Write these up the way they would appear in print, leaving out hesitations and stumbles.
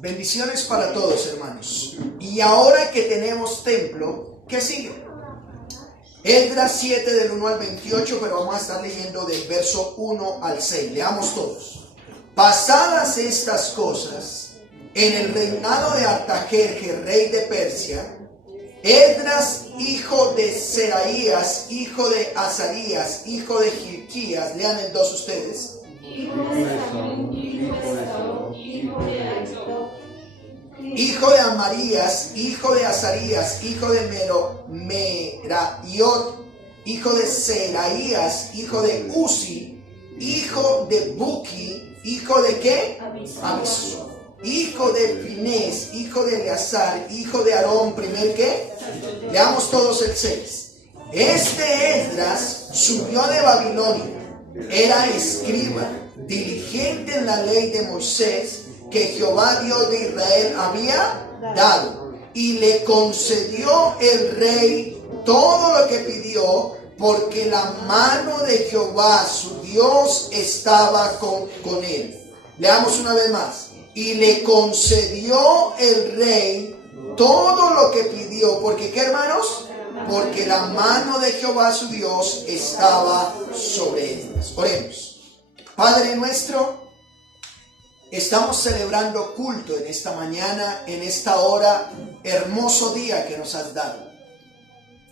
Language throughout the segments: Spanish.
Bendiciones para todos, hermanos. Y ahora que tenemos templo, ¿qué sigue? Esdras 7 del 1 al 28, pero vamos a estar leyendo del verso 1 al 6. Leamos todos. Pasadas estas cosas, en el reinado de Artajerjes, rey de Persia, Esdras, hijo de Seraías, hijo de Azarías, hijo de Hilquías, lean el 2 ustedes. Hijo de Amarías, hijo de Azarías, hijo de Meraiot, hijo de Seraías, hijo de Uzi, hijo de Buki, hijo de ¿qué? Abisú. Hijo de Finés, hijo de Eleazar, hijo de Aarón, primer ¿qué? Leamos todos el 6. Este Esdras subió de Babilonia, era escriba, diligente en la ley de Moisés, que Jehová Dios de Israel había dado, y le concedió el rey todo lo que pidió, porque la mano de Jehová su Dios estaba con él. Leamos una vez más. Y le concedió el rey todo lo que pidió, porque ¿qué, hermanos? Porque la mano de Jehová su Dios estaba sobre él. Oremos. Padre nuestro, estamos celebrando culto en esta mañana, en esta hora, hermoso día que nos has dado.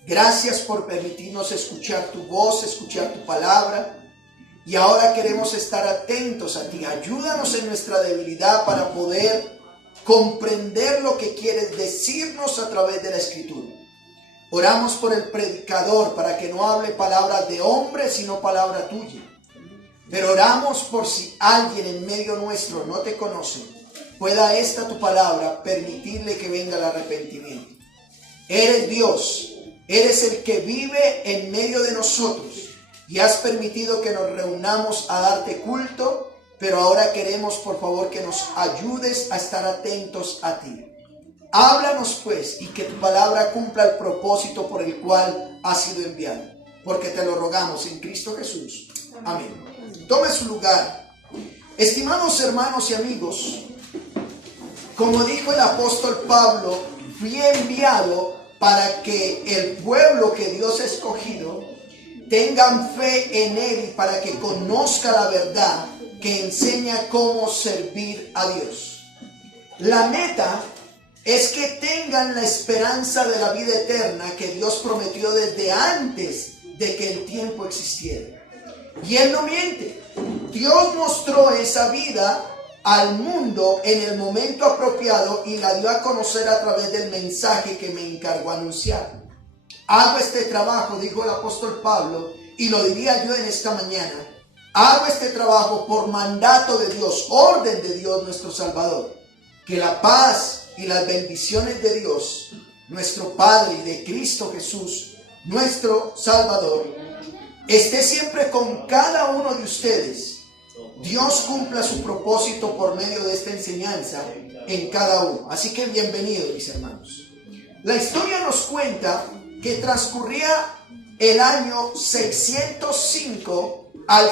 Gracias por permitirnos escuchar tu voz, escuchar tu palabra. Y ahora queremos estar atentos a ti. Ayúdanos en nuestra debilidad para poder comprender lo que quieres decirnos a través de la Escritura. Oramos por el predicador para que no hable palabras de hombre, sino palabra tuya. Pero oramos por si alguien en medio nuestro no te conoce, pueda esta tu palabra permitirle que venga el arrepentimiento. Eres Dios, eres el que vive en medio de nosotros y has permitido que nos reunamos a darte culto, pero ahora queremos por favor que nos ayudes a estar atentos a ti. Háblanos pues y que tu palabra cumpla el propósito por el cual ha sido enviada, porque te lo rogamos en Cristo Jesús. Amén. Tome su lugar. Estimados hermanos y amigos, como dijo el apóstol Pablo, fui enviado para que el pueblo que Dios ha escogido tengan fe en Él y para que conozca la verdad que enseña cómo servir a Dios. La meta es que tengan la esperanza de la vida eterna que Dios prometió desde antes de que el tiempo existiera. Y Él no miente. Dios mostró esa vida al mundo en el momento apropiado y la dio a conocer a través del mensaje que me encargó anunciar. Hago este trabajo, dijo el apóstol Pablo, y lo diría yo en esta mañana. Hago este trabajo por mandato de Dios, orden de Dios nuestro Salvador. Que la paz y las bendiciones de Dios, nuestro Padre, y de Cristo Jesús, nuestro Salvador, esté siempre con cada uno de ustedes. Dios cumpla su propósito por medio de esta enseñanza en cada uno. Así que bienvenidos, mis hermanos. La historia nos cuenta que transcurría el año 605 al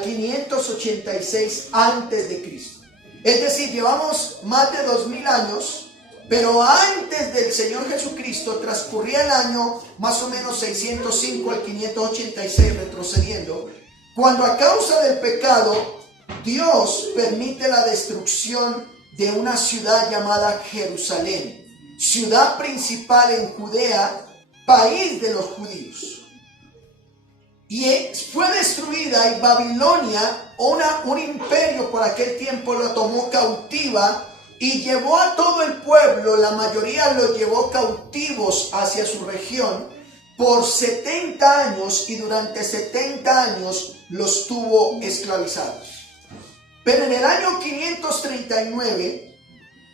586 antes de Cristo. Es decir, llevamos más de 2000 años, pero antes del Señor Jesucristo transcurría el año más o menos 605 al 586, retrocediendo, cuando a causa del pecado Dios permite la destrucción de una ciudad llamada Jerusalén, ciudad principal en Judea, país de los judíos. Y fue destruida, y Babilonia, un imperio por aquel tiempo, la tomó cautiva y llevó a todo el pueblo, la mayoría los llevó cautivos hacia su región por 70 años, y durante 70 años los tuvo esclavizados. Pero en el año 539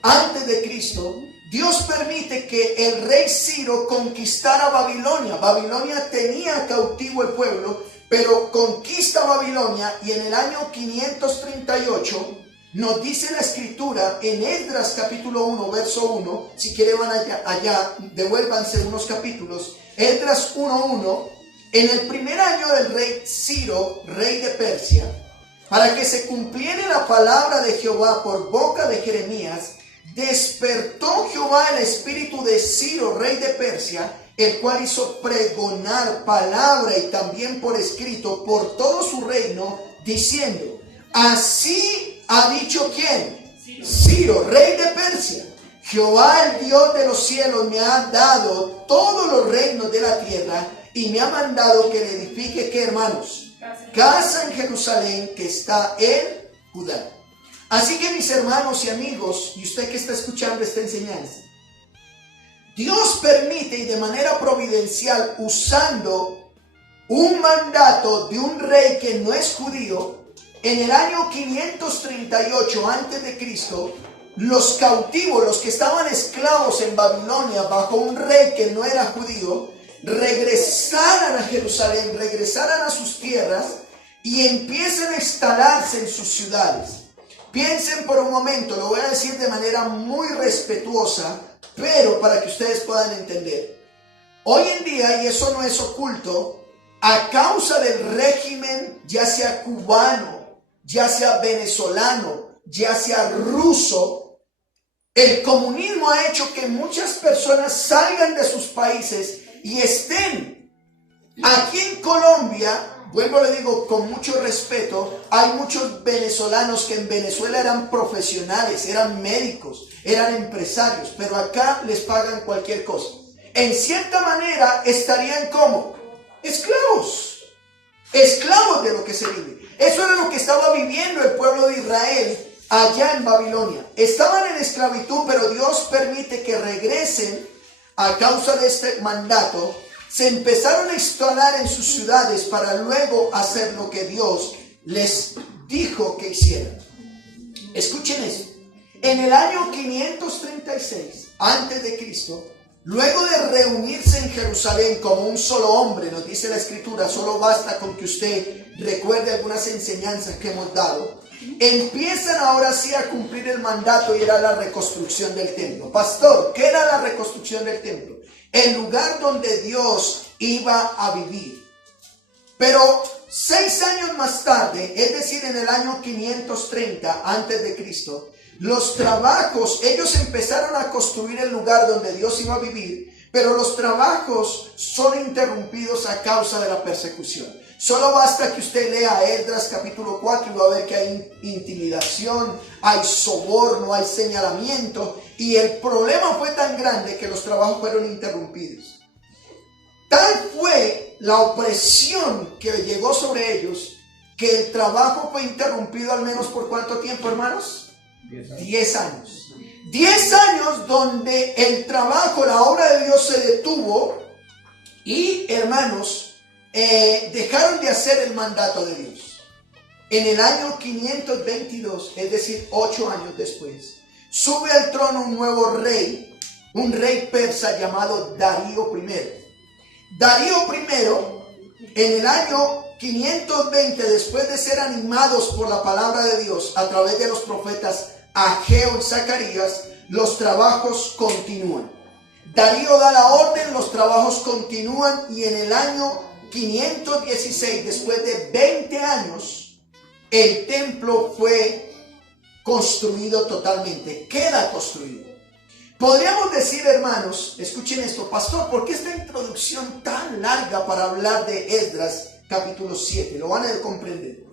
antes de Cristo, Dios permite que el rey Ciro conquistara Babilonia. Babilonia tenía cautivo el pueblo, pero conquista Babilonia, y en el año 538 nos dice la escritura en Esdras capítulo 1, verso 1, si quieren van allá, devuélvanse unos capítulos, Esdras 1:1, en el primer año del rey Ciro, rey de Persia, para que se cumpliera la palabra de Jehová por boca de Jeremías, despertó Jehová el espíritu de Ciro, rey de Persia, el cual hizo pregonar palabra y también por escrito por todo su reino, diciendo: así ha dicho ¿quién? Ciro, rey de Persia: Jehová, el Dios de los cielos, me ha dado todos los reinos de la tierra y me ha mandado que le edifique, ¿qué, hermanos? Casa en Jerusalén, que está en Judá. Así que, mis hermanos y amigos, y usted que está escuchando esta enseñanza, Dios permite, y de manera providencial, usando un mandato de un rey que no es judío, en el año 538 antes de Cristo, los cautivos, los que estaban esclavos en Babilonia bajo un rey que no era judío, regresaran a Jerusalén, regresaran a sus tierras y empiecen a instalarse en sus ciudades. Piensen por un momento, lo voy a decir de manera muy respetuosa, pero para que ustedes puedan entender. Hoy en día, y eso no es oculto, a causa del régimen, ya sea cubano, ya sea venezolano, ya sea ruso, el comunismo ha hecho que muchas personas salgan de sus países y estén aquí en Colombia. Vuelvo, le digo con mucho respeto, hay muchos venezolanos que en Venezuela eran profesionales, eran médicos, eran empresarios, pero acá les pagan cualquier cosa. En cierta manera estarían como esclavos de lo que se vive. Eso era lo que estaba viviendo el pueblo de Israel allá en Babilonia. Estaban en esclavitud, pero Dios permite que regresen a causa de este mandato. Se empezaron a instalar en sus ciudades para luego hacer lo que Dios les dijo que hicieran. Escuchen esto. En el año 536 antes de Cristo, luego de reunirse en Jerusalén como un solo hombre, nos dice la Escritura, solo basta con que usted recuerde algunas enseñanzas que hemos dado, empiezan ahora sí a cumplir el mandato y era la reconstrucción del templo. Pastor, ¿qué era la reconstrucción del templo? El lugar donde Dios iba a vivir. Pero 6 años más tarde, es decir, en el año 530 antes de Cristo, los trabajos, ellos empezaron a construir el lugar donde Dios iba a vivir, pero los trabajos son interrumpidos a causa de la persecución. Solo basta que usted lea Esdras capítulo 4 y va a ver que hay intimidación, hay soborno, hay señalamiento, y el problema fue tan grande que los trabajos fueron interrumpidos. Tal fue la opresión que llegó sobre ellos que el trabajo fue interrumpido al menos por ¿cuánto tiempo, hermanos? 10 años. 10 años donde el trabajo, la obra de Dios se detuvo y, hermanos, dejaron de hacer el mandato de Dios. En el año 522, es decir, 8 años después, sube al trono un nuevo rey, un rey persa llamado Darío I. Darío I, en el año 520, después de ser animados por la palabra de Dios a través de los profetas Ageo y Zacarías, los trabajos continúan. Darío da la orden, los trabajos continúan y en el año 516, después de 20 años, el templo fue construido totalmente, queda construido. Podríamos decir, hermanos, escuchen esto, pastor, ¿por qué esta introducción tan larga para hablar de Esdras capítulo 7? Lo van a comprender.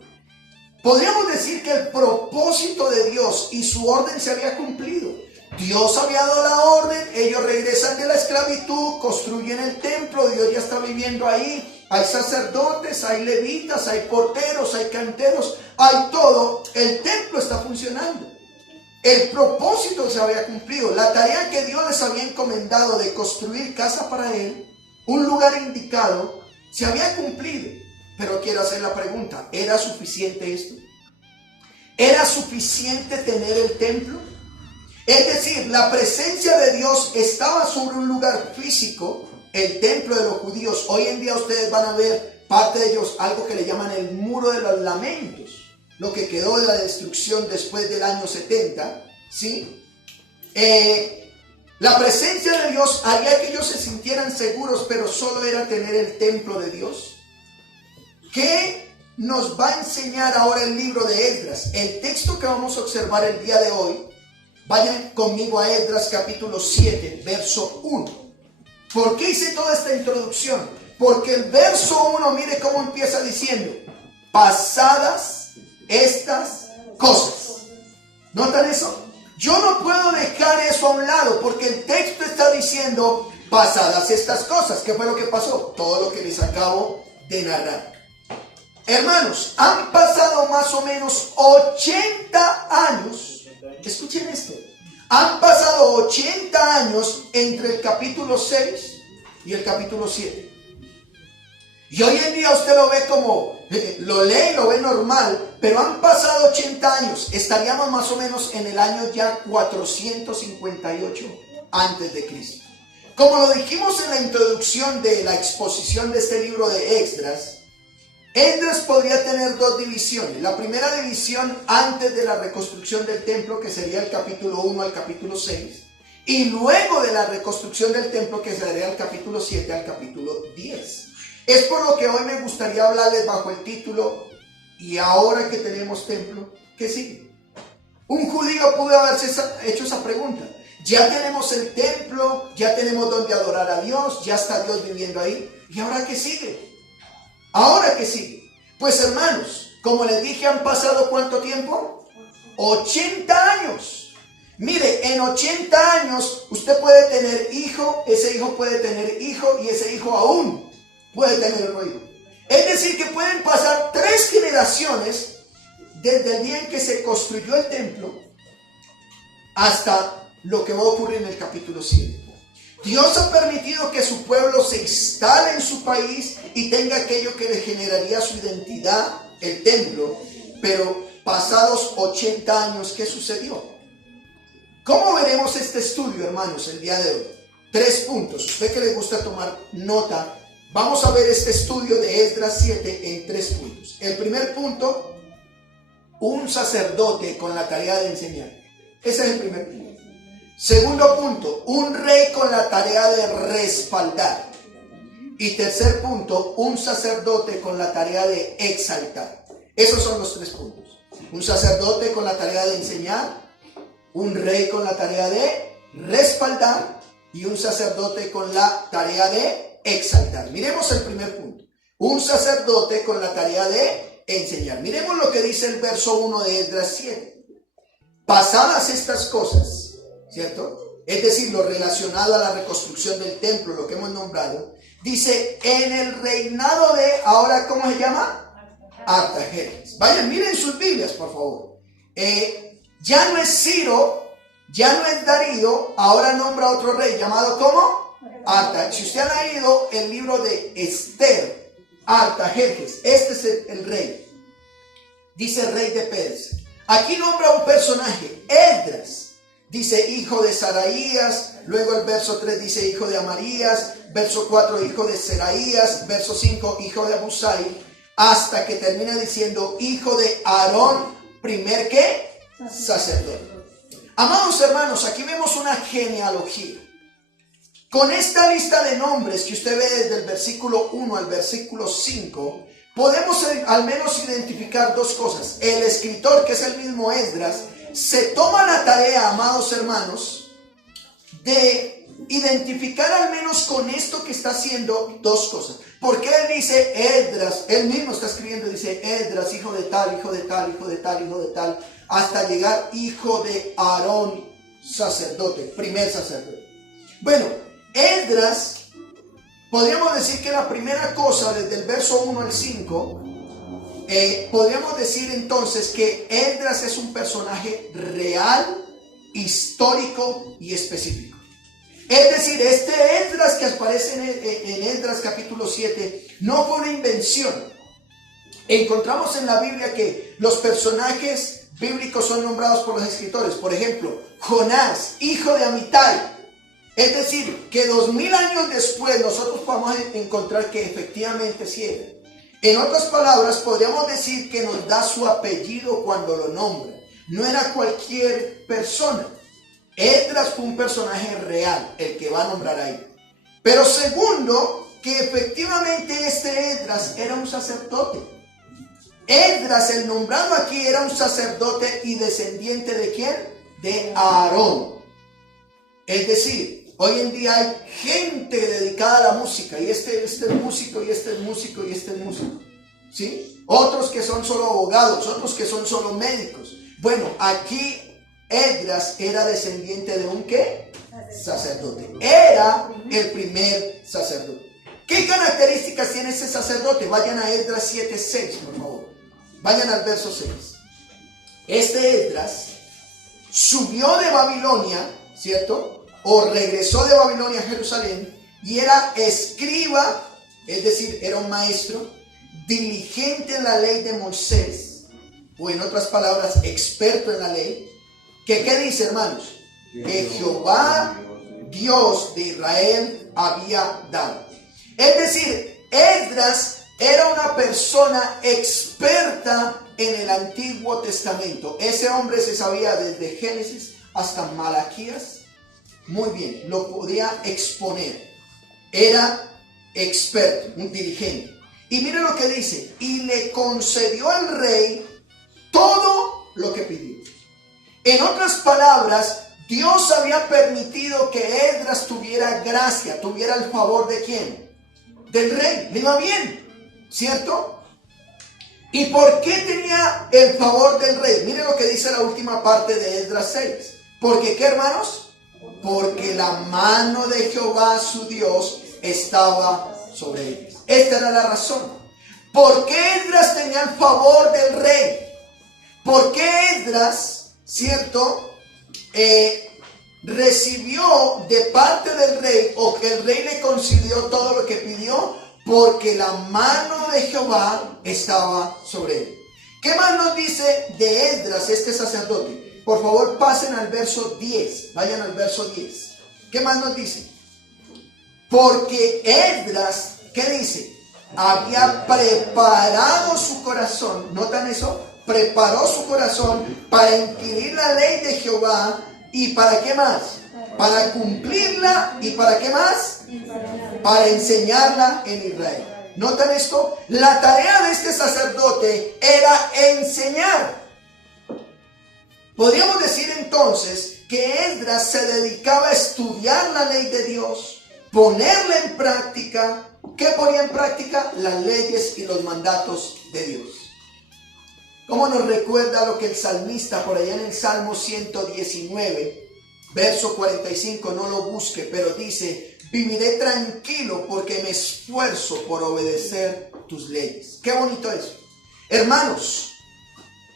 Podríamos decir que el propósito de Dios y su orden se había cumplido. Dios había dado la orden, ellos regresan de la esclavitud, construyen el templo, Dios ya está viviendo ahí, hay sacerdotes, hay levitas, hay porteros, hay canteros, hay todo, el templo está funcionando. El propósito se había cumplido, la tarea que Dios les había encomendado de construir casa para Él, un lugar indicado, se había cumplido. Pero quiero hacer la pregunta, ¿era suficiente esto? ¿Era suficiente tener el templo? Es decir, la presencia de Dios estaba sobre un lugar físico, el templo de los judíos. Hoy en día ustedes van a ver parte de ellos, algo que le llaman el muro de los lamentos, lo que quedó de la destrucción después del año 70, ¿sí? La presencia de Dios haría que ellos se sintieran seguros, pero solo era tener el templo de Dios. ¿Qué nos va a enseñar ahora el libro de Esdras? El texto que vamos a observar el día de hoy Vayan conmigo a Esdras capítulo 7, verso 1. ¿Por qué hice toda esta introducción? Porque el verso 1, mire cómo empieza diciendo, pasadas estas cosas. ¿Notan eso? Yo no puedo dejar eso a un lado porque el texto está diciendo pasadas estas cosas. ¿Qué fue lo que pasó? Todo lo que les acabo de narrar. Hermanos, han pasado más o menos 80 años. Escuchen esto. Han pasado 80 años entre el capítulo 6 y el capítulo 7. Y hoy en día usted lo ve como, lo lee y lo ve normal, pero han pasado 80 años. Estaríamos más o menos en el año ya 458 antes de Cristo. Como lo dijimos en la introducción de la exposición de este libro de Esdras, Esdras podría tener dos divisiones. La primera división antes de la reconstrucción del templo, que sería el capítulo 1 al capítulo 6. Y luego de la reconstrucción del templo, que sería el capítulo 7 al capítulo 10. Es por lo que hoy me gustaría hablarles bajo el título, y ahora que tenemos templo, ¿qué sigue? Un judío pudo haberse hecho esa pregunta. Ya tenemos el templo, ya tenemos donde adorar a Dios, ya está Dios viviendo ahí. ¿Y ahora qué sigue? ¿Ahora qué sigue? Pues hermanos, como les dije, han pasado ¿cuánto tiempo? 80 años. Mire, en 80 años usted puede tener hijo, ese hijo puede tener hijo y ese hijo aún puede tener otro hijo. Es decir, que pueden pasar 3 generaciones desde el día en que se construyó el templo hasta lo que va a ocurrir en el capítulo 7. Dios ha permitido que su pueblo se instale en su país y tenga aquello que le generaría su identidad, el templo, pero pasados 80 años, ¿qué sucedió? ¿Cómo veremos este estudio, hermanos, el día de hoy? 3 puntos. Usted que le gusta tomar nota, vamos a ver este estudio de Esdras 7 en 3 puntos. El primer punto, un sacerdote con la tarea de enseñar. Ese es el primer punto. Segundo punto, un rey con la tarea de respaldar. Y tercer punto, un sacerdote con la tarea de exaltar. Esos son los 3 puntos. Un sacerdote con la tarea de enseñar, un rey con la tarea de respaldar y un sacerdote con la tarea de exaltar. Miremos el primer punto. Un sacerdote con la tarea de enseñar. Miremos lo que dice el verso 1 de Esdras 7. Pasadas estas cosas, ¿cierto? Es decir, lo relacionado a la reconstrucción del templo, lo que hemos nombrado, dice, en el reinado de, ahora, ¿cómo se llama? Artajerjes. Vayan, miren sus Biblias, por favor. Ya no es Ciro, ya no es Darío, ahora nombra otro rey, llamado ¿cómo? Artajerjes. Si usted ha leído el libro de Esther, Artajerjes, este es el rey. Dice rey de Persia. Aquí nombra un personaje, Esdras. Dice hijo de Saraías, luego el verso 3 dice hijo de Amarías, verso 4 hijo de Seraías, verso 5 hijo de Abusai, hasta que termina diciendo hijo de Aarón, primer ¿qué? Sacerdote. Amados hermanos, aquí vemos una genealogía. Con esta lista de nombres que usted ve desde el versículo 1 al versículo 5, podemos al menos identificar 2 cosas. El escritor, que es el mismo Esdras, se toma la tarea, amados hermanos, de identificar al menos con esto que está haciendo 2 cosas. Porque él dice Esdras, él mismo está escribiendo, dice Esdras, hijo de tal, hijo de tal, hijo de tal, hijo de tal, hasta llegar hijo de Aarón, sacerdote, primer sacerdote. Bueno, Esdras, podríamos decir que la primera cosa, desde el verso 1 al 5, podríamos decir entonces que Esdras es un personaje real, histórico y específico. Es decir, este Esdras que aparece en Esdras capítulo 7 no fue una invención. Encontramos en la Biblia que los personajes bíblicos son nombrados por los escritores. Por ejemplo, Jonás, hijo de Amitai. Es decir, que 2000 años después nosotros podemos encontrar que efectivamente sí era. En otras palabras, podríamos decir que nos da su apellido cuando lo nombra. No era cualquier persona. Esdras fue un personaje real, el que va a nombrar ahí. Pero segundo, que efectivamente este Esdras era un sacerdote. Esdras, el nombrado aquí, era un sacerdote y descendiente ¿de quién? de Aarón. Es decir, hoy en día hay gente dedicada a la música, y este es músico, y este es músico, y este es músico, ¿sí? Otros que son solo abogados, otros que son solo médicos. Bueno, aquí Esdras era descendiente de un ¿qué? Sacerdote. Era el primer sacerdote. ¿Qué características tiene ese sacerdote? Vayan a Esdras 7:6, por favor. Vayan al verso 6. Este Esdras subió de Babilonia, ¿cierto? O regresó de Babilonia a Jerusalén y era escriba, es decir, era un maestro, diligente en la ley de Moisés, o en otras palabras, experto en la ley. ¿Qué dice, hermanos? Que Jehová, Dios de Israel, había dado. Es decir, Esdras era una persona experta en el Antiguo Testamento. Ese hombre se sabía desde Génesis hasta Malaquías. Muy bien, lo podía exponer. Era experto, un dirigente. Y mire lo que dice: y le concedió al rey todo lo que pidió. En otras palabras, Dios había permitido que Esdras tuviera gracia, tuviera el favor ¿de quién? Del rey. Le iba bien, ¿cierto? ¿Y por qué tenía el favor del rey? Mire lo que dice la última parte de Esdras 6. ¿Por qué, hermanos? Porque la mano de Jehová su Dios estaba sobre ellos. Esta era la razón. ¿Por qué Esdras tenía el favor del rey? ¿Por qué Esdras, cierto, recibió de parte del rey, o que el rey le concedió todo lo que pidió? Porque la mano de Jehová estaba sobre él. ¿Qué más nos dice de Esdras, este sacerdote? Por favor, pasen al verso 10. Vayan al verso 10. ¿Qué más nos dice? Porque Esdras, ¿qué dice? Había preparado su corazón. ¿Notan eso? Preparó su corazón para inquirir la ley de Jehová. ¿Y para qué más? Para cumplirla. ¿Y para qué más? Para enseñarla en Israel. ¿Notan esto? La tarea de este sacerdote era enseñar. Podríamos decir entonces que Esdras se dedicaba a estudiar la ley de Dios, ponerla en práctica. ¿Qué ponía en práctica? Las leyes y los mandatos de Dios. ¿Cómo nos recuerda lo que el salmista por allá en el Salmo 119, verso 45, no lo busque, pero dice: viviré tranquilo porque me esfuerzo por obedecer tus leyes? Qué bonito eso. Hermanos,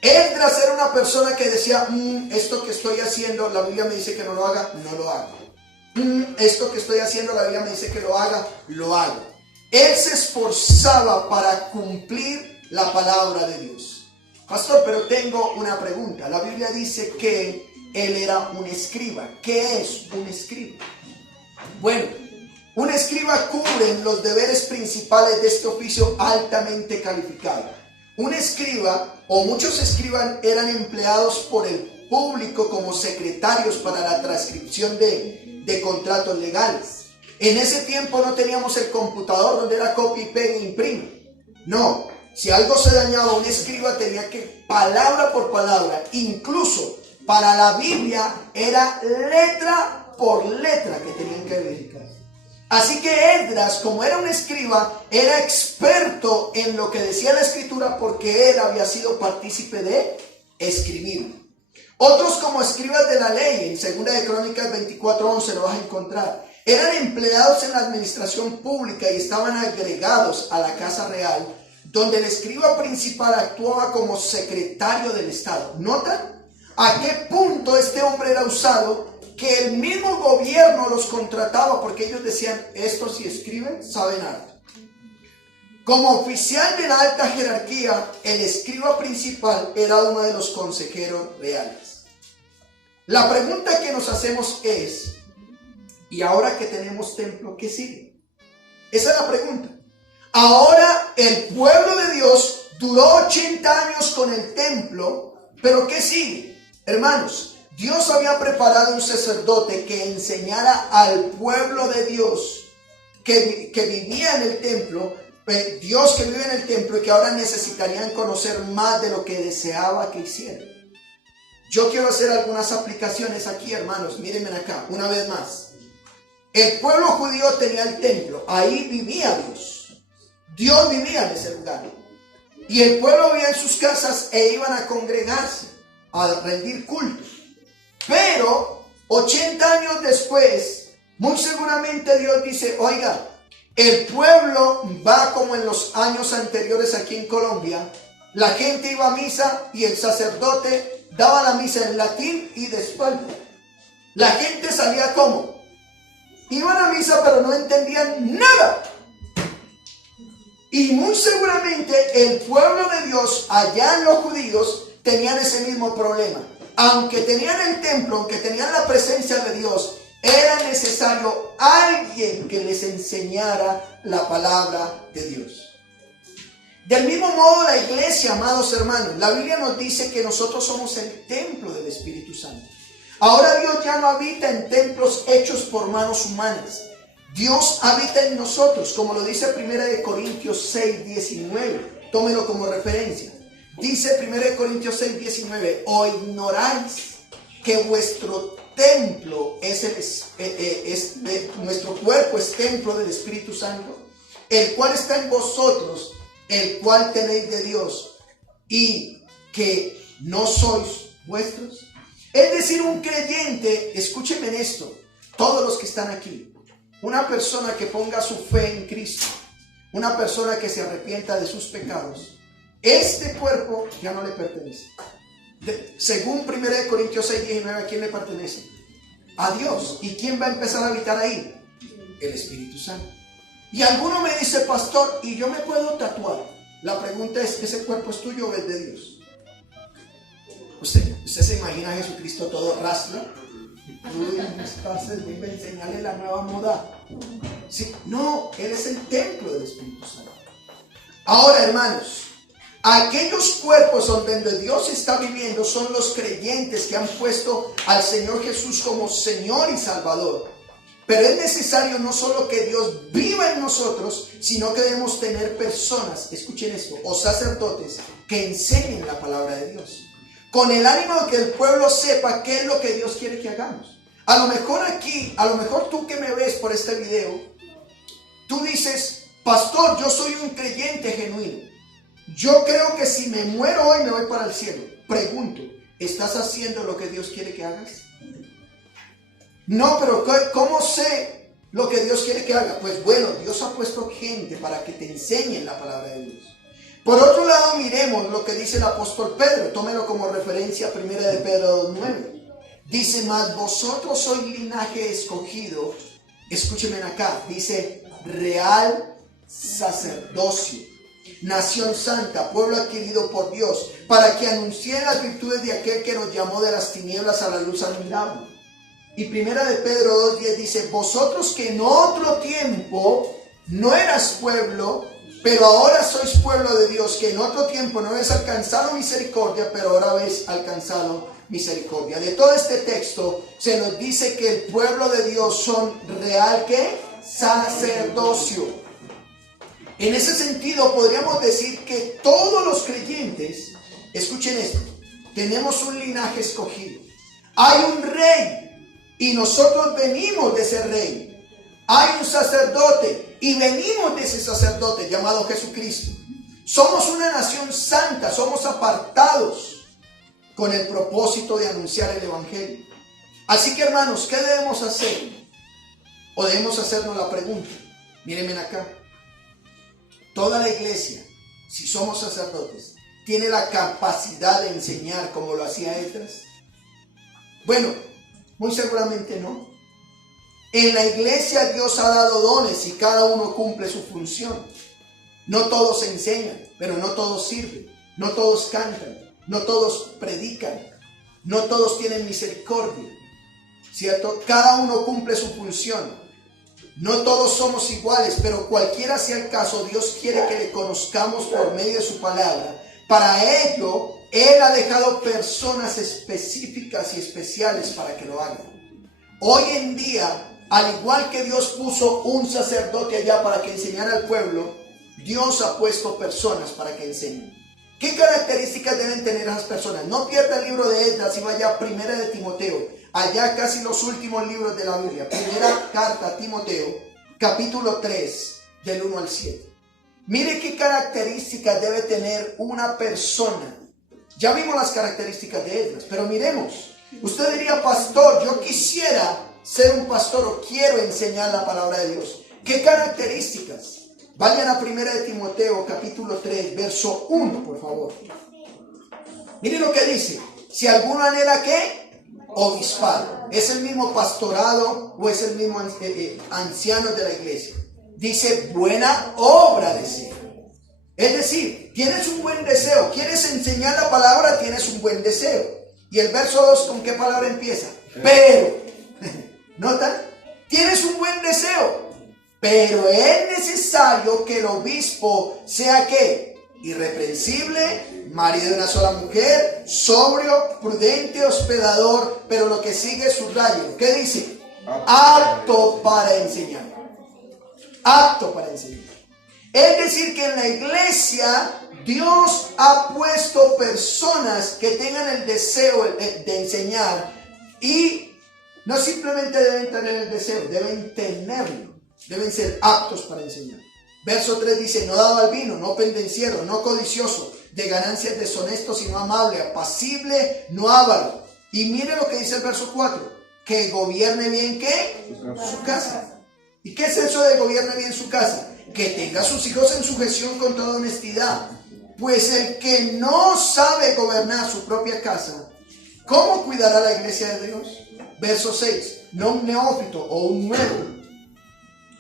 Esdras era una persona que decía: esto que estoy haciendo, la Biblia me dice que no lo haga, no lo hago. Esto que estoy haciendo, la Biblia me dice que lo haga, lo hago. Él se esforzaba para cumplir la palabra de Dios. Pastor, pero tengo una pregunta. La Biblia dice que él era un escriba. ¿Qué es un escriba? Bueno, un escriba cubre los deberes principales de este oficio altamente calificado. Un escriba, o muchos escribas, eran empleados por el público como secretarios para la transcripción de contratos legales. En ese tiempo no teníamos el computador donde era copia y pega e imprime. No, si algo se dañaba, un escriba tenía que, palabra por palabra, incluso para la Biblia, era letra por letra que tenían que verificar. Así que Esdras, como era un escriba, era experto en lo que decía la escritura porque él había sido partícipe de escribir. Otros, como escribas de la ley, en 2 de Crónicas 24:11 lo vas a encontrar, eran empleados en la administración pública y estaban agregados a la casa real, donde el escriba principal actuaba como secretario del Estado. ¿Notan a qué punto este hombre era usado? Que el mismo gobierno los contrataba porque ellos decían: estos si escriben saben harto. Como oficial de la alta jerarquía, el escriba principal era uno de los consejeros reales. La pregunta que nos hacemos es: ¿y ahora que tenemos templo, qué sigue? Esa es la pregunta. Ahora el pueblo de Dios duró 80 años con el templo, pero ¿qué sigue? Hermanos, Dios había preparado un sacerdote que enseñara al pueblo de Dios que vivía en el templo, Dios que vive en el templo, y que ahora necesitarían conocer más de lo que deseaba que hicieran. Yo quiero hacer algunas aplicaciones aquí, hermanos. Mírenme acá, una vez más. El pueblo judío tenía el templo. Ahí vivía Dios. Dios vivía en ese lugar. Y el pueblo vivía en sus casas e iban a congregarse, a rendir culto. Pero 80 años después, muy seguramente Dios dice, oiga, el pueblo va como en los años anteriores aquí en Colombia. La gente iba a misa y el sacerdote daba la misa en latín y de espalda. La gente salía como, iban a misa pero no entendían nada. Y muy seguramente el pueblo de Dios, allá en los judíos, tenían ese mismo problema. Aunque tenían el templo, aunque tenían la presencia de Dios, era necesario alguien que les enseñara la palabra de Dios. Del mismo modo la iglesia, amados hermanos, la Biblia nos dice que nosotros somos el templo del Espíritu Santo. Ahora Dios ya no habita en templos hechos por manos humanas. Dios habita en nosotros, como lo dice 1 Corintios 6, 19. Tómelo como referencia. Dice 1 Corintios 6, 19. ¿O ignoráis que vuestro templo nuestro cuerpo es templo del Espíritu Santo, el cual está en vosotros, el cual tenéis de Dios, y que no sois vuestros? Es decir, un creyente, escúchenme en esto, todos los que están aquí, una persona que ponga su fe en Cristo, una persona que se arrepienta de sus pecados, este cuerpo ya no le pertenece. Según 1 Corintios 6, 19, ¿a quién le pertenece? A Dios. ¿Y quién va a empezar a habitar ahí? El Espíritu Santo. Y alguno me dice, pastor, ¿y yo me puedo tatuar? La pregunta es, ¿ese cuerpo es tuyo o es de Dios? ¿Usted se imagina a Jesucristo todo rastro? Uy, venga a enseñarle la nueva moda. Sí, no, Él es el templo del Espíritu Santo. Ahora, hermanos, aquellos cuerpos donde Dios está viviendo son los creyentes que han puesto al Señor Jesús como Señor y Salvador. Pero es necesario no solo que Dios viva en nosotros, sino que debemos tener personas, escuchen esto, o sacerdotes que enseñen la palabra de Dios, con el ánimo de que el pueblo sepa qué es lo que Dios quiere que hagamos. A lo mejor aquí, a lo mejor tú que me ves por este video, tú dices, pastor, yo soy un creyente genuino. Yo creo que si me muero hoy me voy para el cielo. Pregunto, ¿estás haciendo lo que Dios quiere que hagas? No, pero ¿cómo sé lo que Dios quiere que haga? Pues bueno, Dios ha puesto gente para que te enseñen la palabra de Dios. Por otro lado, miremos lo que dice el apóstol Pedro. Tómelo como referencia, 1 de Pedro 2:9. Dice, mas vosotros sois linaje escogido. Escúchenme acá. Dice, real sacerdocio, nación santa, pueblo adquirido por Dios, para que anuncie las virtudes de aquel que nos llamó de las tinieblas a la luz admirable. Y 1 de Pedro 2:10 dice, vosotros que en otro tiempo no eras pueblo, pero ahora sois pueblo de Dios, que en otro tiempo no habéis alcanzado misericordia, pero ahora habéis alcanzado misericordia. De todo este texto se nos dice que el pueblo de Dios son real, ¿qué? Sacerdocio. En ese sentido podríamos decir que todos los creyentes, escuchen esto, tenemos un linaje escogido. Hay un rey y nosotros venimos de ese rey. Hay un sacerdote y venimos de ese sacerdote llamado Jesucristo. Somos una nación santa, somos apartados con el propósito de anunciar el evangelio. Así que, hermanos, ¿qué debemos hacer? O debemos hacernos la pregunta. Mírenme acá. Toda la iglesia, si somos sacerdotes, ¿tiene la capacidad de enseñar como lo hacía Esdras? Bueno, muy seguramente no. En la iglesia Dios ha dado dones y cada uno cumple su función. No todos enseñan, pero no todos sirven. No todos cantan, no todos predican, no todos tienen misericordia, ¿cierto? Cada uno cumple su función. No todos somos iguales, pero cualquiera sea el caso, Dios quiere que le conozcamos por medio de su palabra. Para ello, Él ha dejado personas específicas y especiales para que lo hagan. Hoy en día, al igual que Dios puso un sacerdote allá para que enseñara al pueblo, Dios ha puesto personas para que enseñen. ¿Qué características deben tener esas personas? No pierda el libro de Esdras y vaya a Primera de Timoteo, allá casi los últimos libros de la Biblia. Primera carta a Timoteo, capítulo 3, del 1 al 7. Mire qué características debe tener una persona. Ya vimos las características de Esdras, pero miremos. Usted diría, pastor, yo quisiera ser un pastor o quiero enseñar la palabra de Dios. ¿Qué características? Vayan a Primera de Timoteo, capítulo 3, verso 1, por favor. Miren lo que dice. Si alguno anhela, ¿qué? Obispado. ¿Es el mismo pastorado o es el mismo anciano de la iglesia? Dice, buena obra desea. Es decir, tienes un buen deseo. ¿Quieres enseñar la palabra? Tienes un buen deseo. Y el verso 2, ¿con qué palabra empieza? Pero. ¿Notan? Tienes un buen deseo. Pero es necesario que el obispo sea ¿qué? Irreprensible, marido de una sola mujer, sobrio, prudente, hospedador, pero lo que sigue es subrayo. ¿Qué dice? Apto para enseñar. Apto para enseñar. Es decir, que en la iglesia Dios ha puesto personas que tengan el deseo de enseñar y no simplemente deben tener el deseo, deben tenerlo. Deben ser aptos para enseñar. Verso 3 dice, no dado al vino, no pendenciero, no codicioso, de ganancias deshonestos, sino amable, apacible, no avaro. Y mire lo que dice el verso 4, que gobierne bien, ¿qué? Su casa. ¿Y qué es eso de gobierne bien su casa? Que tenga a sus hijos en sujeción con toda honestidad. Pues el que no sabe gobernar su propia casa, ¿cómo cuidará la iglesia de Dios? Verso 6, no un neófito o un nuevo,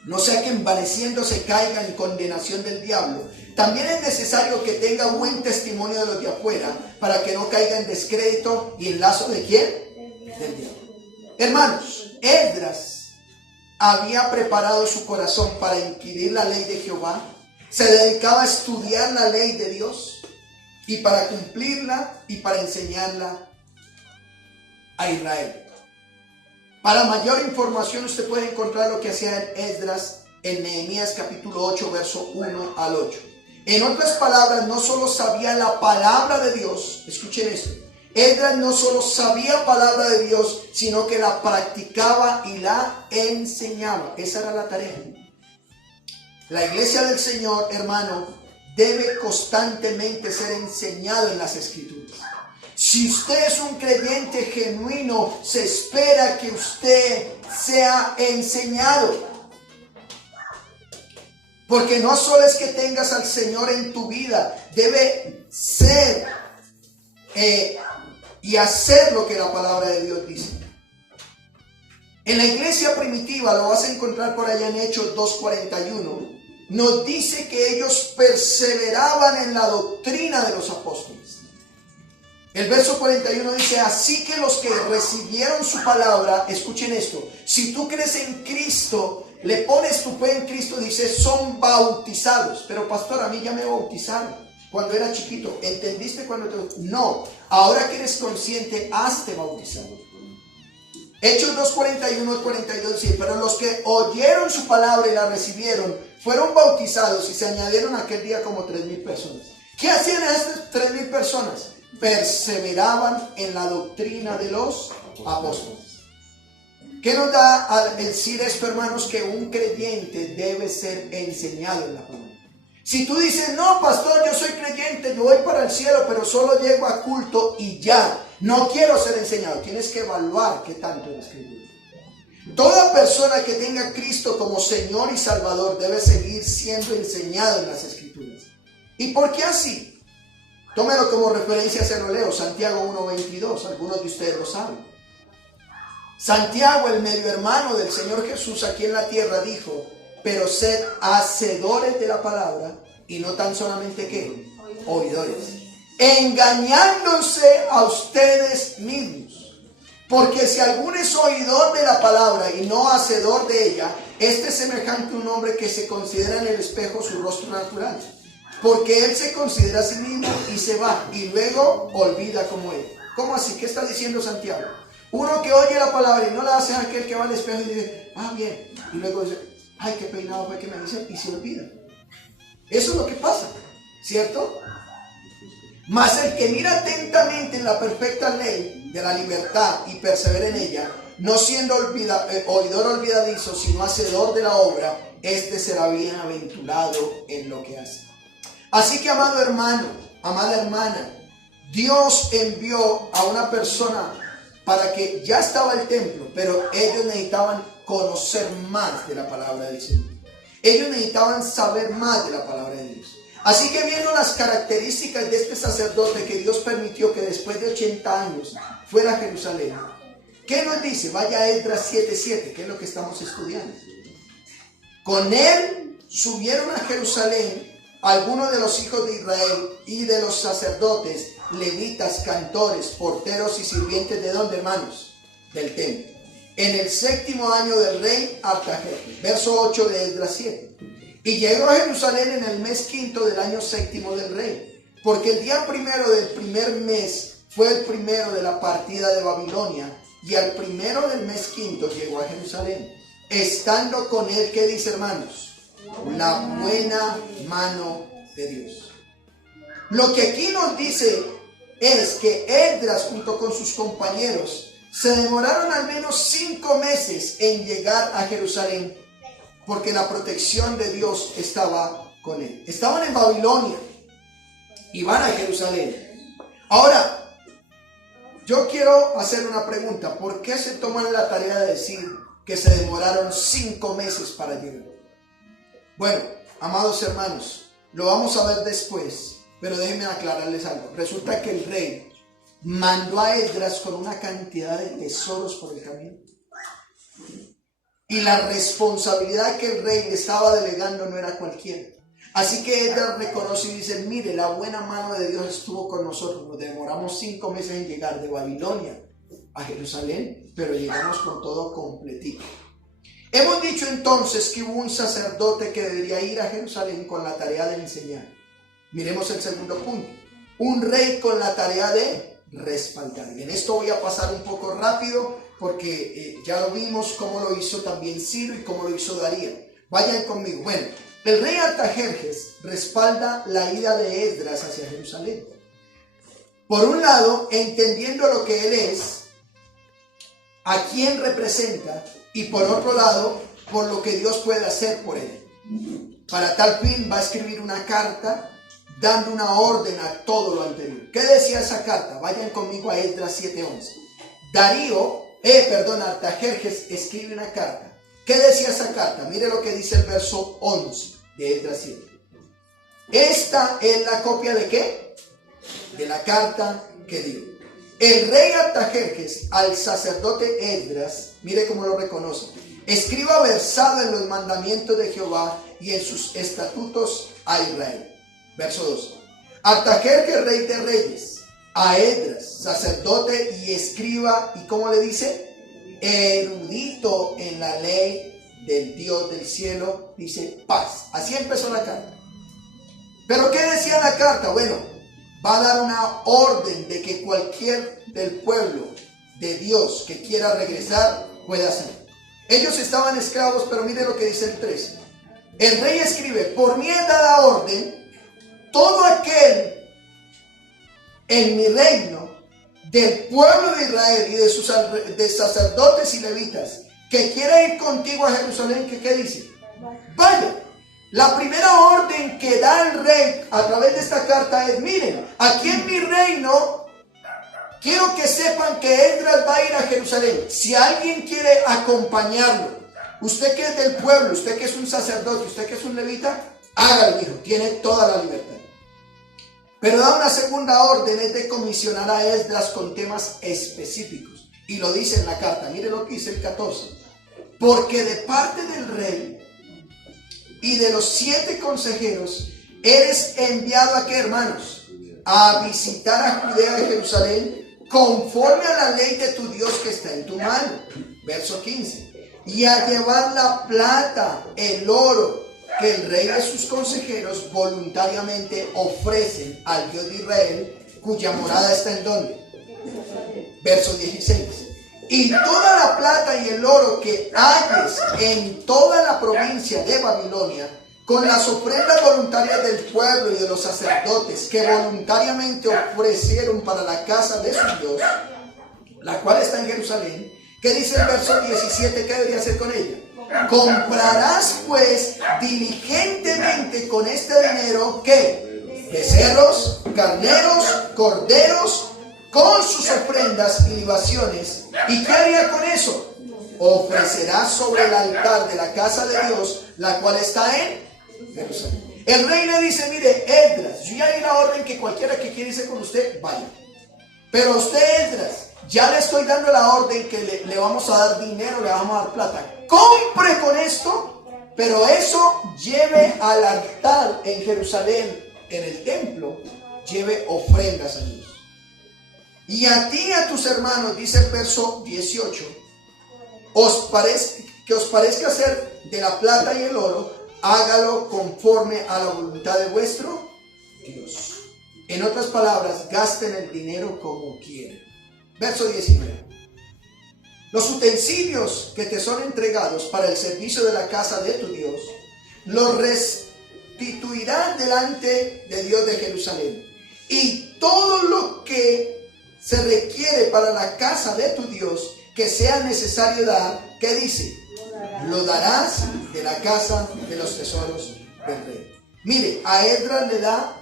no sea que envaneciéndose caiga en condenación del diablo. También es necesario que tenga buen testimonio de los de afuera, para que no caiga en descrédito y en lazo de ¿quién? Del diablo. Hermanos, Esdras había preparado su corazón para inquirir la ley de Jehová. Se dedicaba a estudiar la ley de Dios y para cumplirla y para enseñarla a Israel. Para mayor información usted puede encontrar lo que hacía Esdras en Nehemías capítulo 8, verso 1 al 8. En otras palabras, no solo sabía la palabra de Dios, escuchen esto, Esdras no solo sabía palabra de Dios, sino que la practicaba y la enseñaba. Esa era la tarea. La iglesia del Señor, hermano, debe constantemente ser enseñado en las Escrituras. Si usted es un creyente genuino, se espera que usted sea enseñado. Porque no solo es que tengas al Señor en tu vida, debe ser y hacer lo que la palabra de Dios dice. En la iglesia primitiva, lo vas a encontrar por allá en Hechos 2:41, nos dice que ellos perseveraban en la doctrina de los apóstoles. El verso 41 dice, así que los que recibieron su palabra, escuchen esto, si tú crees en Cristo, le pones tu fe en Cristo, dice, son bautizados. Pero pastor, a mí ya me bautizaron cuando era chiquito. ¿Entendiste cuando te... No, ahora que eres consciente, hazte bautizado. Hechos 2:41 42 dice, pero los que oyeron su palabra y la recibieron, fueron bautizados y se añadieron aquel día como 3,000 personas. ¿Qué hacían estas 3,000 personas? Perseveraban en la doctrina de los apóstoles. ¿Qué nos da a decir esto, hermanos? Que un creyente debe ser enseñado en la palabra. Si tú dices, no, pastor, yo soy creyente, yo voy para el cielo, pero solo llego a culto y ya, no quiero ser enseñado, tienes que evaluar qué tanto eres creyente. Toda persona que tenga a Cristo como Señor y Salvador debe seguir siendo enseñado en las Escrituras. ¿Y por qué así? Tómelo como referencia, se lo leo, Santiago 1:22, algunos de ustedes lo saben. Santiago, el medio hermano del Señor Jesús aquí en la tierra, dijo, pero sed hacedores de la palabra y no tan solamente ¿qué? Oidores, engañándose a ustedes mismos. Porque si alguno es oidor de la palabra y no hacedor de ella, este es semejante a un hombre que se considera en el espejo su rostro natural. Porque él se considera a sí mismo y se va y luego olvida como él. ¿Cómo así? ¿Qué está diciendo Santiago? Uno que oye la palabra y no la hace, aquel que va al espejo y dice, ah, bien. Y luego dice, ay, qué peinado fue que me dice, y se olvida. Eso es lo que pasa, ¿cierto? Mas el que mira atentamente en la perfecta ley de la libertad y persevera en ella, no siendo oidor olvidadizo, sino hacedor de la obra, este será bienaventurado en lo que hace. Así que, amado hermano, amada hermana, Dios envió a una persona para que ya estaba el templo, pero ellos necesitaban conocer más de la palabra del Señor. Ellos necesitaban saber más de la palabra de Dios. Así que, viendo las características de este sacerdote que Dios permitió que después de 80 años fuera a Jerusalén, ¿qué nos dice? Vaya a Esdras 7:7, que es lo que estamos estudiando. Con él subieron a Jerusalén algunos de los hijos de Israel y de los sacerdotes, levitas, cantores, porteros y sirvientes. ¿De dónde, hermanos? Del templo. En el 7º año del rey Artajerjes. Verso 8 de Esdras 7. Y llegó a Jerusalén en el mes 5º del año 7º del rey, porque el día 1 del primer mes fue el primero de la partida de Babilonia, y al 1 del mes 5º llegó a Jerusalén, estando con él, ¿qué dice, hermanos? La buena mano de Dios. Lo que aquí nos dice es que Esdras, junto con sus compañeros, se demoraron al menos 5 meses en llegar a Jerusalén, porque la protección de Dios estaba con él. Estaban en Babilonia y van a Jerusalén. Ahora, yo quiero hacer una pregunta. ¿Por qué se toman la tarea de decir que se demoraron 5 meses para llegar? Bueno, amados hermanos, lo vamos a ver después, pero déjenme aclararles algo. Resulta que el rey mandó a Esdras con una cantidad de tesoros por el camino. Y la responsabilidad que el rey le estaba delegando no era cualquiera. Así que Esdras reconoce y dice: mire, la buena mano de Dios estuvo con nosotros. Nos demoramos 5 meses en llegar de Babilonia a Jerusalén, pero llegamos con todo completito. Hemos dicho entonces que hubo un sacerdote que debería ir a Jerusalén con la tarea de enseñar. Miremos el segundo punto. Un rey con la tarea de respaldar. Y en esto voy a pasar un poco rápido, porque ya lo vimos cómo lo hizo también Ciro y cómo lo hizo Darío. Vayan conmigo. Bueno, el rey Artajerjes respalda la ida de Esdras hacia Jerusalén. Por un lado, entendiendo lo que él es, a quién representa, y por otro lado, por lo que Dios puede hacer por él. Para tal fin va a escribir una carta dando una orden a todo lo anterior. ¿Qué decía esa carta? Vayan conmigo a Esdras 7:11. Artajerjes escribe una carta. ¿Qué decía esa carta? Mire lo que dice el verso 11 de Esdras 7. Esta es la copia ¿de qué? De la carta que dio el rey Artajerjes al sacerdote Esdras. Mire cómo lo reconoce. Escriba versado en los mandamientos de Jehová y en sus estatutos a Israel. Verso 2. Artajerjes, rey de reyes, a Esdras, sacerdote y escriba, y ¿cómo le dice? Erudito en la ley del Dios del cielo, dice paz. Así empezó la carta. ¿Pero qué decía la carta? Bueno, va a dar una orden de que cualquier del pueblo de Dios que quiera regresar pueda hacer. Ellos estaban esclavos, pero mire lo que dice el 13. El rey escribe: por mí es dada orden, todo aquel en mi reino, del pueblo de Israel y de sus de sacerdotes y levitas, que quiera ir contigo a Jerusalén, ¿qué dice? Vaya. La primera orden que da el rey a través de esta carta es: miren, aquí en mi reino quiero que sepan que Esdras va a ir a Jerusalén. Si alguien quiere acompañarlo, usted que es del pueblo, usted que es un sacerdote, usted que es un levita, hágalo, hijo, tiene toda la libertad. Pero da una segunda orden, es de comisionar a Esdras con temas específicos. Y lo dice en la carta, mire lo que dice el 14. Porque de parte del rey y de los 7 consejeros eres enviado ¿a qué, hermanos? A visitar a Judea y Jerusalén conforme a la ley de tu Dios que está en tu mano. Verso 15. Y a llevar la plata, el oro, que el rey y sus consejeros voluntariamente ofrecen al Dios de Israel, cuya morada está en ¿dónde? Verso 16. Y toda la plata y el oro que halles en toda la provincia de Babilonia, con las ofrendas voluntarias del pueblo y de los sacerdotes que voluntariamente ofrecieron para la casa de su Dios, la cual está en Jerusalén. ¿Qué dice el verso 17? ¿Qué debería hacer con ella? Comprarás pues diligentemente con este dinero, ¿qué? Becerros, carneros, corderos, con sus ofrendas y libaciones. ¿Y qué haría con eso? Ofrecerás sobre el altar de la casa de Dios, la cual está en Jerusalén. El rey le dice, mire, Esdras, yo ya di la orden que cualquiera que quiera irse con usted, vaya. Pero usted, Esdras, ya le estoy dando la orden que le vamos a dar dinero, le vamos a dar plata. Compre con esto, pero eso lleve al altar en Jerusalén, en el templo, lleve ofrendas a Dios. Y a ti y a tus hermanos, dice el verso 18, que os parezca hacer de la plata y el oro, hágalo conforme a la voluntad de vuestro Dios. En otras palabras, gasten el dinero como quieran. Verso 19. Los utensilios que te son entregados para el servicio de la casa de tu Dios, los restituirás delante de Dios de Jerusalén. Y todo lo que se requiere para la casa de tu Dios, que sea necesario dar, ¿qué dice? Lo darás de la casa de los tesoros del rey. Mire, a Esdras le da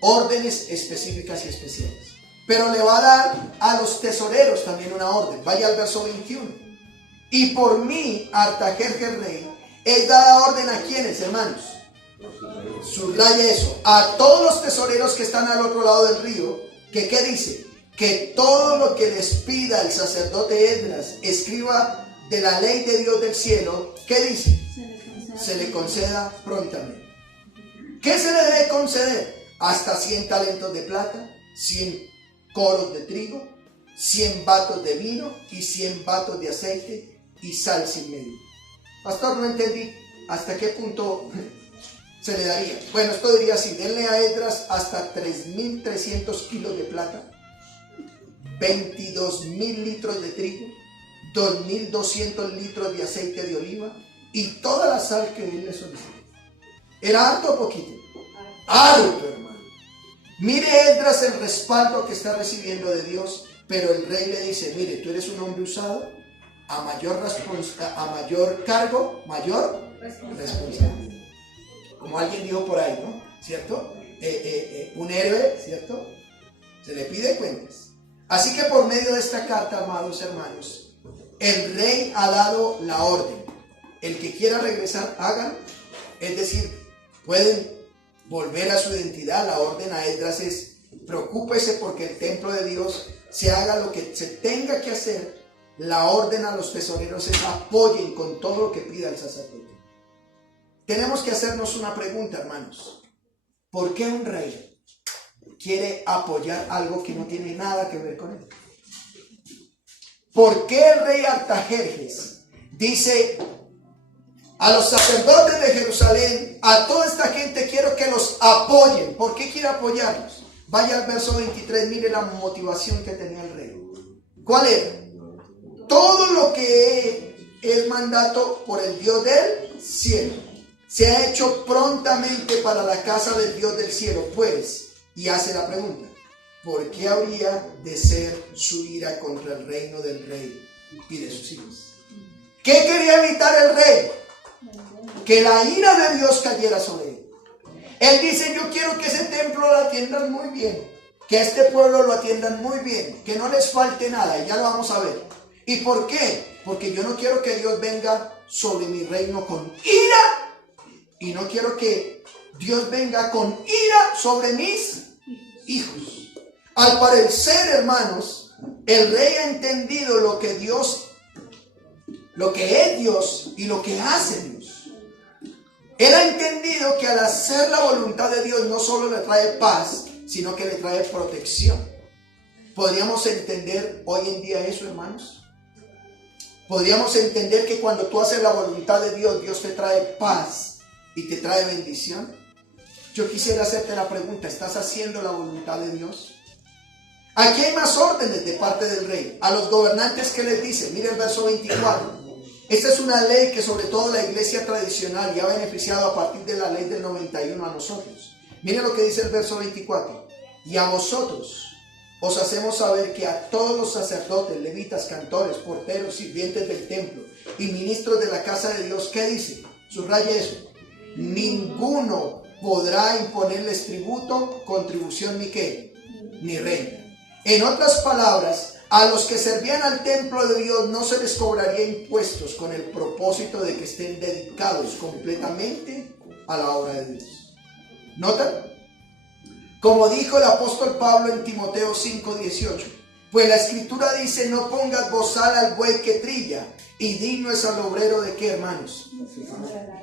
órdenes específicas y especiales, pero le va a dar a los tesoreros también una orden. Vaya al verso 21. Y por mí, Artajerjes rey, es dada orden a quienes, hermanos. Subraya eso. A todos los tesoreros que están al otro lado del río, que ¿qué dice? Que todo lo que les pida el sacerdote Esdras, escriba de la ley de Dios del cielo, ¿qué dice? Se le conceda prontamente. ¿Qué se le debe conceder? Hasta 100 talentos de plata, 100 coros de trigo, 100 batos de vino y 100 batos de aceite y sal sin medida. Pastor, no entendí hasta qué punto se le daría. Bueno, esto diría así: denle a Esdras hasta 3.300 kilos de plata, 22.000 litros de trigo, 2.200 litros de aceite de oliva y toda la sal que él le solicitó. ¿Era harto o poquito? Harto, hermano. Mire Esdras el respaldo que está recibiendo de Dios, pero el rey le dice, mire, tú eres un hombre usado, a mayor cargo, mayor responsabilidad. Como alguien dijo por ahí, ¿no? ¿Cierto? Un héroe, ¿cierto? Se le pide cuentas. Así que por medio de esta carta, amados hermanos, el rey ha dado la orden. El que quiera regresar, hagan. Es decir, pueden volver a su identidad. La orden a Esdras es: preocúpese porque el templo de Dios se haga lo que se tenga que hacer. La orden a los tesoreros es: apoyen con todo lo que pida el sacerdote. Tenemos que hacernos una pregunta, hermanos. ¿Por qué un rey quiere apoyar algo que no tiene nada que ver con él? ¿Por qué el rey Artajerjes dice a los sacerdotes de Jerusalén, a toda esta gente quiero que los apoyen? ¿Por qué quiere apoyarlos? Vaya al verso 23, mire la motivación que tenía el rey. ¿Cuál era? Todo lo que es mandato por el Dios del cielo se ha hecho prontamente para la casa del Dios del cielo, pues, y hace la pregunta: ¿por qué habría de ser su ira contra el reino del rey y de sus hijos? ¿Qué quería evitar el rey? Que la ira de Dios cayera sobre él. Él dice: yo quiero que ese templo lo atiendan muy bien, que a este pueblo lo atiendan muy bien, que no les falte nada, y ya lo vamos a ver. ¿Y por qué? Porque yo no quiero que Dios venga sobre mi reino con ira, y no quiero que Dios venga con ira sobre mis hijos. Al parecer, hermanos, el rey ha entendido lo que es Dios y lo que hace Dios. Él ha entendido que al hacer la voluntad de Dios no solo le trae paz, sino que le trae protección. ¿Podríamos entender hoy en día eso, hermanos? ¿Podríamos entender que cuando tú haces la voluntad de Dios, Dios te trae paz y te trae bendición? Yo quisiera hacerte la pregunta: ¿estás haciendo la voluntad de Dios? Aquí hay más órdenes de parte del rey. A los gobernantes, ¿qué les dice? Mira el verso 24. Esta es una ley que sobre todo la iglesia tradicional ya ha beneficiado a partir de la ley del 91 a nosotros. Miren lo que dice el verso 24. Y a vosotros os hacemos saber que a todos los sacerdotes, levitas, cantores, porteros, sirvientes del templo y ministros de la casa de Dios, ¿qué dice? Subraya eso. Ninguno podrá imponerles tributo, contribución ni qué, ni renta. En otras palabras, a los que servían al templo de Dios no se les cobraría impuestos con el propósito de que estén dedicados completamente a la obra de Dios. ¿Notan? Como dijo el apóstol Pablo en Timoteo 5:18, pues la escritura dice, no pongas bozal al buey que trilla, y digno es al obrero de qué, hermanos.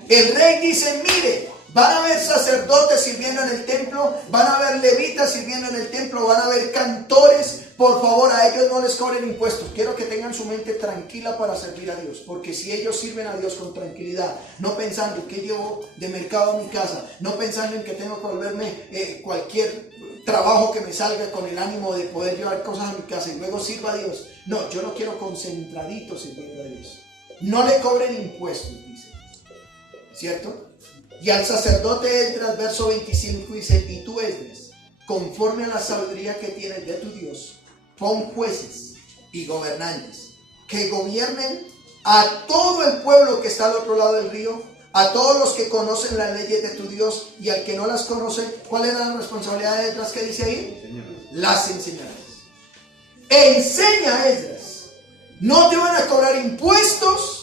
El rey dice, mire, van a haber sacerdotes sirviendo en el templo, van a haber levitas sirviendo en el templo, van a haber cantores, por favor a ellos no les cobren impuestos. Quiero que tengan su mente tranquila para servir a Dios, porque si ellos sirven a Dios con tranquilidad, no pensando que llevo de mercado a mi casa, no pensando en que tengo que volverme cualquier trabajo que me salga con el ánimo de poder llevar cosas a mi casa y luego sirva a Dios. No, yo lo quiero concentradito sirviendo a Dios. No le cobren impuestos, dice. ¿Cierto? Y al sacerdote Esdras, verso 25, dice, y tú, Esdras, conforme a la sabiduría que tienes de tu Dios, pon jueces y gobernantes que gobiernen a todo el pueblo que está al otro lado del río, a todos los que conocen las leyes de tu Dios, y al que no las conoce, ¿cuál era la responsabilidad de Esdras que dice ahí? Las enseñarás. Enseña a Esdras. No te van a cobrar impuestos,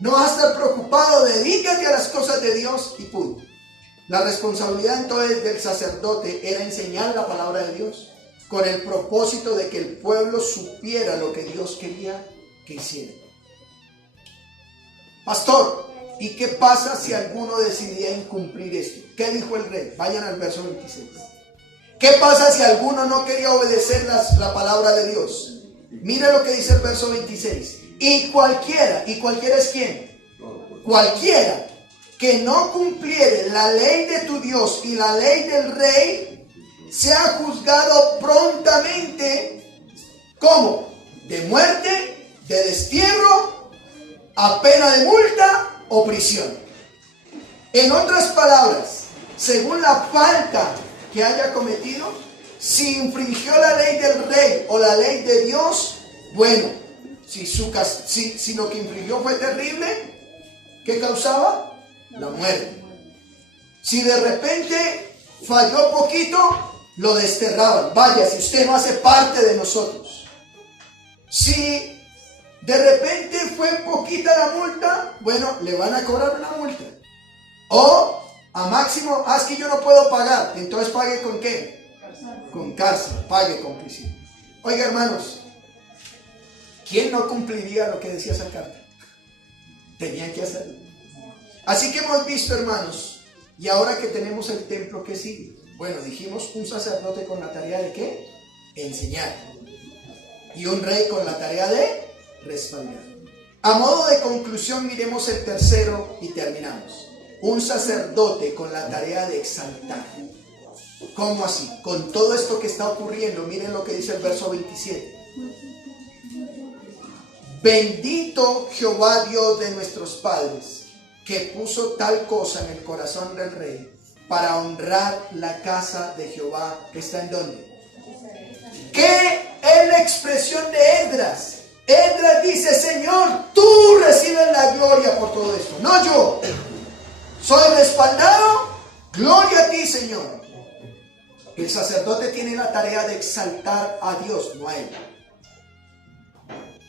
no vas a estar preocupado, dedícate a las cosas de Dios y punto. La responsabilidad entonces del sacerdote era enseñar la palabra de Dios con el propósito de que el pueblo supiera lo que Dios quería que hiciera. Pastor, ¿y qué pasa si alguno decidía incumplir esto? ¿Qué dijo el rey? Vayan al verso 26. ¿Qué pasa si alguno no quería obedecer la palabra de Dios? Mira lo que dice el verso 26. ¿y cualquiera es quién? Cualquiera que no cumpliere la ley de tu Dios y la ley del rey, sea juzgado prontamente, ¿cómo? De muerte, de destierro, a pena de multa o prisión. En otras palabras, según la falta que haya cometido, si infringió la ley del rey o la ley de Dios, bueno, si lo que infringió fue terrible, ¿qué causaba? La muerte. Si de repente falló poquito, lo desterraban. Vaya, si usted no hace parte de nosotros. Si de repente fue poquita la multa, bueno, le van a cobrar una multa. O a máximo, es que yo no puedo pagar, entonces pague con qué? Con cárcel, pague con prisión. Oiga, hermanos, ¿quién no cumpliría lo que decía esa carta? Tenían que hacerlo. Así que hemos visto, hermanos, y ahora que tenemos el templo, ¿qué sigue? Bueno, dijimos un sacerdote con la tarea de ¿qué? Enseñar. Y un rey con la tarea de respaldar. A modo de conclusión, miremos el tercero y terminamos. Un sacerdote con la tarea de exaltar. ¿Cómo así? Con todo esto que está ocurriendo, miren lo que dice el verso 27. Bendito Jehová Dios de nuestros padres, que puso tal cosa en el corazón del rey para honrar la casa de Jehová, que está en donde. ¿Qué es la expresión de Esdras? Esdras dice, Señor, tú recibes la gloria por todo esto, no yo. Soy respaldado, gloria a ti, Señor. El sacerdote tiene la tarea de exaltar a Dios, no a él.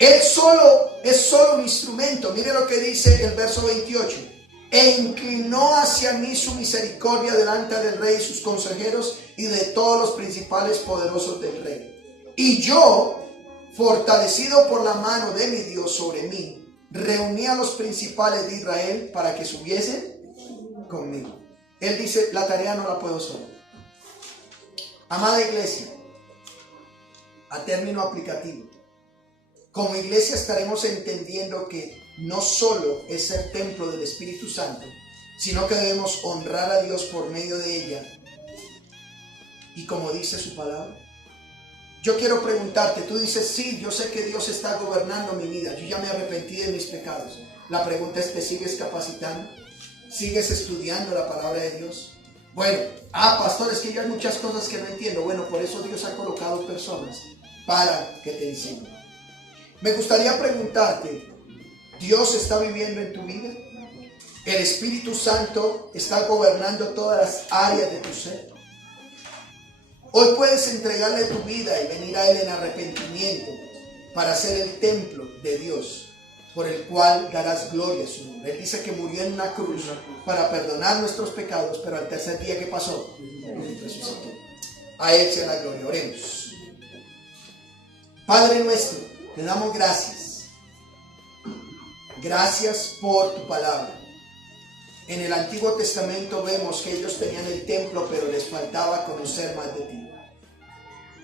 Él solo es solo un instrumento. Mire lo que dice el verso 28. E inclinó hacia mí su misericordia delante del rey y sus consejeros y de todos los principales poderosos del rey. Y yo, fortalecido por la mano de mi Dios sobre mí, reuní a los principales de Israel para que subiesen conmigo. Él dice, la tarea no la puedo solo. Amada iglesia, a término aplicativo, como iglesia estaremos entendiendo que no solo es ser templo del Espíritu Santo, sino que debemos honrar a Dios por medio de ella. Y como dice su palabra, Yo quiero preguntarte, tú dices, sí, yo sé que Dios está gobernando mi vida, yo ya me arrepentí de mis pecados. La pregunta es, ¿te sigues capacitando? ¿Sigues estudiando la palabra de Dios? Bueno, pastor, es que yo hay muchas cosas que no entiendo. Bueno, por eso Dios ha colocado personas para que te enseñen. Me gustaría preguntarte, ¿Dios está viviendo en tu vida? ¿El Espíritu Santo está gobernando todas las áreas de tu ser? Hoy puedes entregarle tu vida y venir a Él en arrepentimiento para ser el templo de Dios, por el cual darás gloria a su nombre. Él dice que murió en una cruz para perdonar nuestros pecados, pero al tercer día, ¿qué pasó? Resucitó. A Él sea la gloria. Oremos. Padre nuestro, te damos gracias. Gracias por tu palabra. En el Antiguo Testamento vemos que ellos tenían el templo, pero les faltaba conocer más de ti.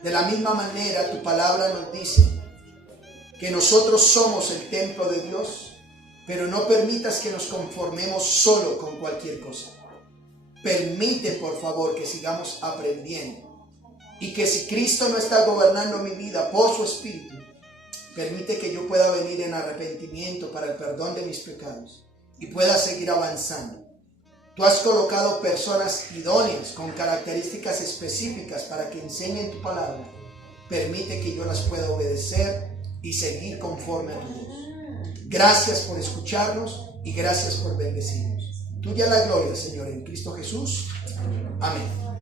De la misma manera, tu palabra nos dice que nosotros somos el templo de Dios, pero no permitas que nos conformemos solo con cualquier cosa. Permite, por favor, que sigamos aprendiendo. Y que si Cristo no está gobernando mi vida por su Espíritu, permite que yo pueda venir en arrepentimiento para el perdón de mis pecados y pueda seguir avanzando. Tú has colocado personas idóneas con características específicas para que enseñen tu palabra. Permite que yo las pueda obedecer y seguir conforme a tu voz. Gracias por escucharnos y gracias por bendecirnos. Tuya la gloria, Señor, en Cristo Jesús. Amén.